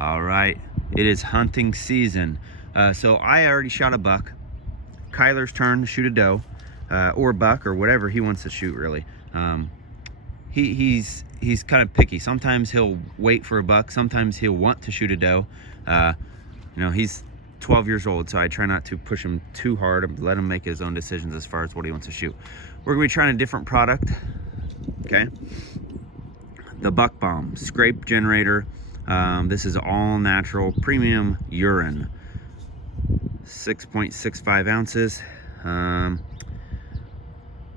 All right, it is hunting season. So I already shot a buck. Kyler's turn to shoot a doe, or a buck, or whatever he wants to shoot. Really, he's kind of picky. Sometimes he'll wait for a buck. Sometimes he'll want to shoot a doe. He's 12 years old, so I try not to push him too hard and let him make his own decisions as far as what he wants to shoot. We're gonna be trying a different product. Okay, the Buck Bomb Scrape Generator. This is all natural premium urine, 6.65 ounces.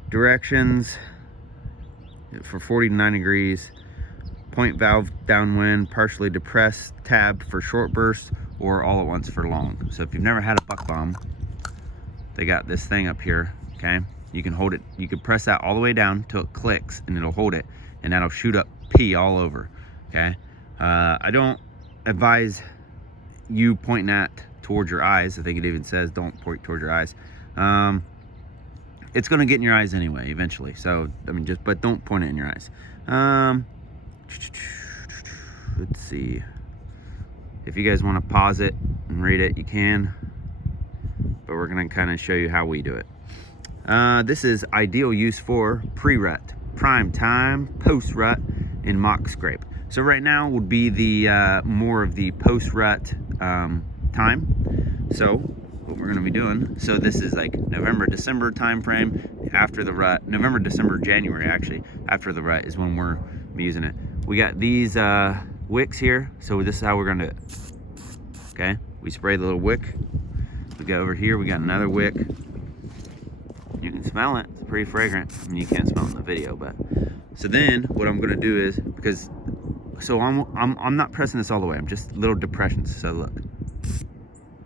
Directions for 40 to 90 degrees, point valve downwind, partially depressed, tab for short bursts, or all at once for long. So if you've never had a Buck Bomb, they got this thing up here. Okay, you can hold it, you can press that all the way down till it clicks, and it'll hold it, and that'll shoot up pee all over. Okay, I don't advise you pointing that towards your eyes. I think it even says don't point towards your eyes. It's gonna get in your eyes anyway eventually, so I mean, but don't point it in your eyes. Let's see, if you guys want to pause it and read it, you can, but we're gonna kind of show you how we do it. This is ideal use for pre-rut, prime time, post-rut, and mock scrape. So right now would be the more of the post-rut time. So what we're going to be doing, so this is like November, December time frame after the rut. November, December, January actually, after the rut is when we're using it. We got these wicks here, so this is how we're going to do it. Okay, we spray the little wick. We got over here, we got another wick. You can smell it, it's pretty fragrant. I mean, you can't smell it in the video, but so then what I'm going to do is, because so I'm not pressing this all the way, I'm just little depressions. So look,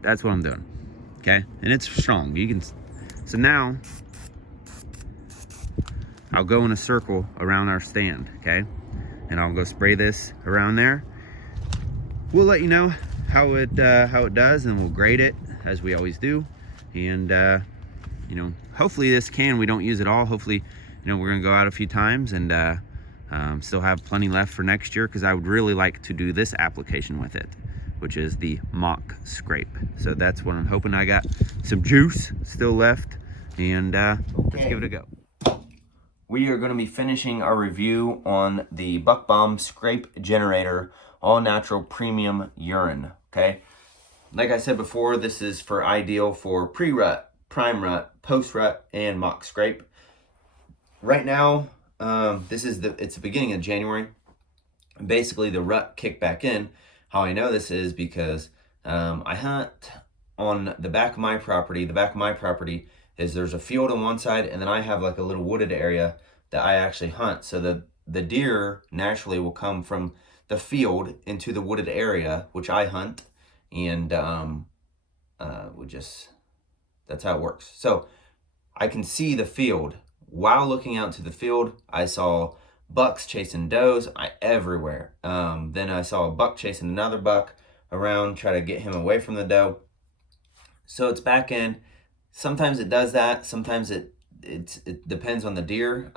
that's what I'm doing. Okay, and it's strong. You can. So now I'll go in a circle around our stand. Okay, and I'll go spray this around there. We'll let you know how it does, and we'll grade it as we always do. And hopefully this we don't use it all. Hopefully, we're gonna go out a few times and still have plenty left for next year, because I would really like to do this application with it, which is the mock scrape. So that's what I'm hoping. I got some juice still left, and let's give it a go. We are going to be finishing our review on the Buck Bomb Scrape Generator all natural premium urine. Okay, like I said before, this is ideal for pre-rut, prime rut, post-rut, and mock scrape. Right now, it's the beginning of January. Basically, the rut kicked back in. How I know this is because I hunt on the back of my property. The back of my property is, there's a field on one side, and then I have like a little wooded area that I actually hunt. So the deer naturally will come from the field into the wooded area, which I hunt, and that's how it works. So I can see the field. While looking out to the field, I saw bucks chasing does everywhere. Then I saw a buck chasing another buck around, try to get him away from the doe. So it's back in. Sometimes it does that. Sometimes it depends on the deer.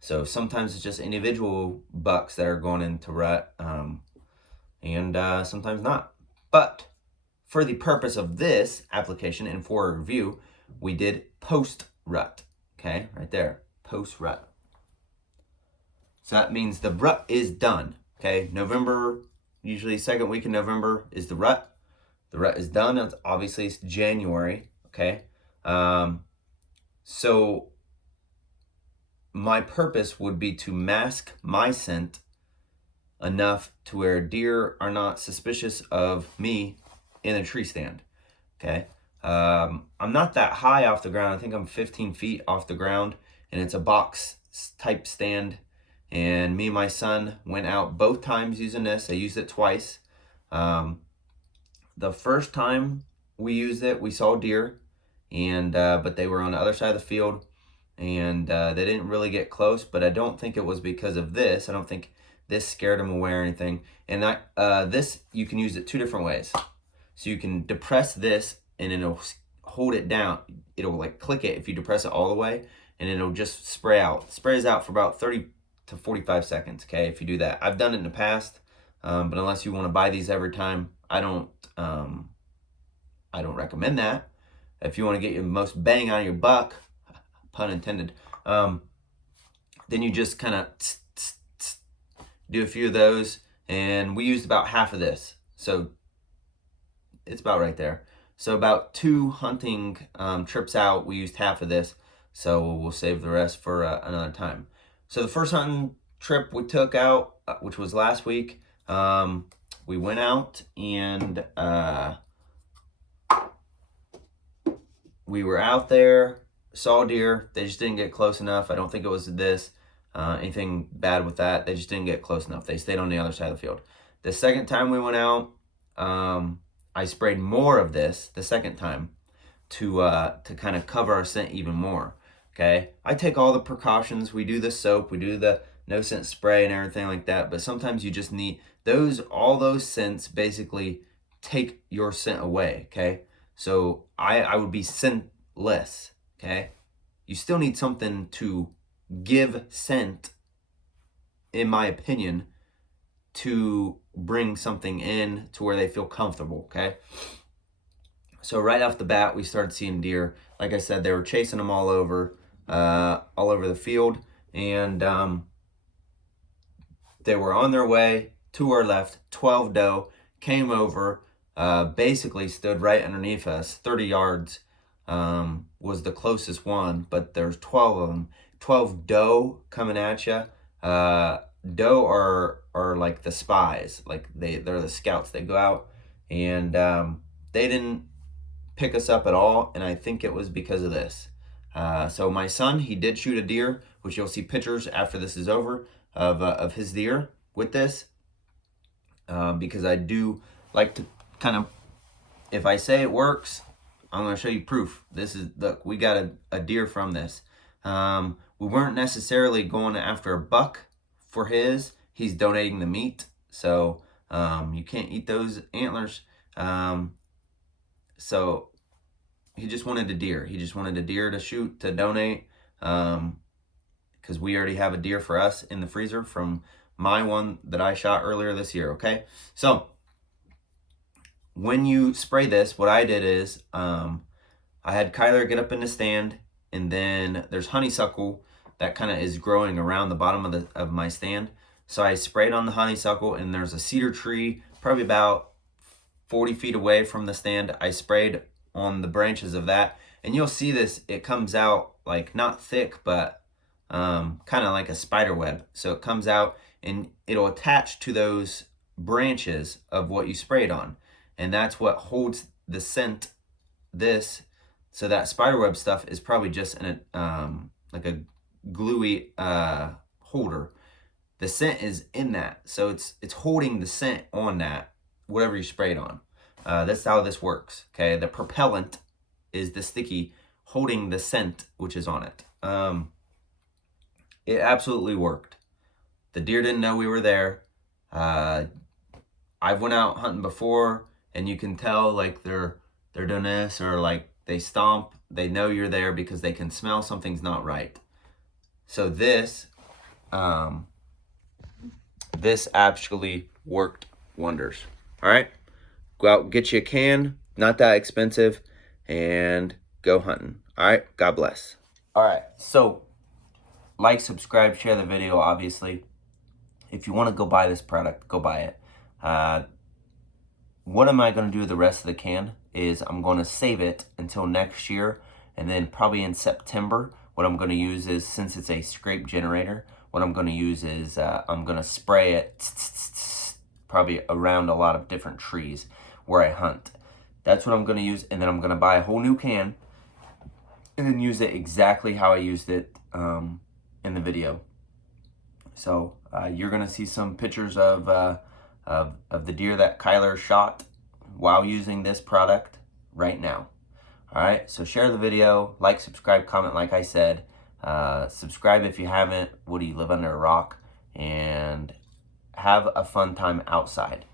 So sometimes it's just individual bucks that are going into rut, and sometimes not. But for the purpose of this application and for a review, we did post-rut. Okay, right there, post-rut. So that means the rut is done. Okay, November, usually second week in November is the rut. The rut is done. It's obviously it's January. Okay, so my purpose would be to mask my scent enough to where deer are not suspicious of me in a tree stand. Okay, I'm not that high off the ground. I think I'm 15 feet off the ground, and it's a box type stand. And me and my son went out both times using this. I used it twice. The first time we used it, we saw deer, and but they were on the other side of the field, and they didn't really get close. But I don't think it was because of this. I don't think this scared them away or anything. And this, you can use it two different ways. So you can depress this, and it'll hold it down. It'll like click it if you depress it all the way, and it'll just spray out. It sprays out for about 30 to 45 seconds, okay, if you do that. I've done it in the past. But unless you want to buy these every time, I don't recommend that. If you want to get your most bang out of your buck, pun intended, then you just kind of do a few of those. And we used about half of this, so it's about right there. So about 2 hunting trips out, we used half of this, so we'll save the rest for another time. So the first hunting trip we took out, which was last week, we went out and we were out there, saw deer. They just didn't get close enough. I don't think it was this. Anything bad with that. They just didn't get close enough. They stayed on the other side of the field. The second time we went out, I sprayed more of this the second time to kind of cover our scent even more. Okay, I take all the precautions. We do the soap, we do the no scent spray and everything like that. But sometimes you just need all those scents basically take your scent away. Okay, so I would be scentless. Okay, you still need something to give scent, in my opinion, to bring something in to where they feel comfortable. Okay, so right off the bat we started seeing deer. Like I said, they were chasing them all over the field, and they were on their way to our left. 12 doe came over, basically stood right underneath us. 30 yards was the closest one, but there's 12 of them. 12 doe coming at you. Doe are like the spies, like they're the scouts. They go out, and they didn't pick us up at all, and I think it was because of this. So my son, he did shoot a deer, which you'll see pictures after this is over of his deer with this, because I do like to kind of, if I say it works, I'm going to show you proof. Look, we got a deer from this. We weren't necessarily going after a buck for his. He's donating the meat, so you can't eat those antlers. So he just wanted a deer. He just wanted a deer to shoot, to donate, because we already have a deer for us in the freezer from my one that I shot earlier this year. Okay, so when you spray this, what I did is I had Kyler get up in the stand, and then there's honeysuckle that kind of is growing around the bottom of my stand. So I sprayed on the honeysuckle, and there's a cedar tree probably about 40 feet away from the stand. I sprayed on the branches of that, and you'll see this, it comes out like not thick, but kind of like a spider web. So it comes out and it'll attach to those branches of what you sprayed on, and that's what holds the scent. So that spider web stuff is probably just in like a gluey holder. The scent is in that, so it's holding the scent on that, whatever you sprayed on. That's how this works. Okay, the propellant is the sticky holding the scent which is on it. It absolutely worked. The deer didn't know we were there. I've went out hunting before, and you can tell like they're doing this, or like they stomp. They know you're there because they can smell something's not right. So this actually worked wonders. All right, go out, get you a can, not that expensive, and go hunting. All right, God bless. All right, so like, subscribe, share the video, obviously. If you want to go buy this product, go buy it. What am I going to do with the rest of the can is I'm going to save it until next year, and then probably in September, what I'm going to use is, since it's a scrape generator, what I'm going to use is I'm going to spray it probably around a lot of different trees where I hunt. That's what I'm going to use, and then I'm going to buy a whole new can and then use it exactly how I used it in the video. So you're going to see some pictures of the deer that Kyler shot while using this product right now. All right, so share the video, like, subscribe, comment, like I said. Subscribe if you haven't. What do you live under a rock? And have a fun time outside.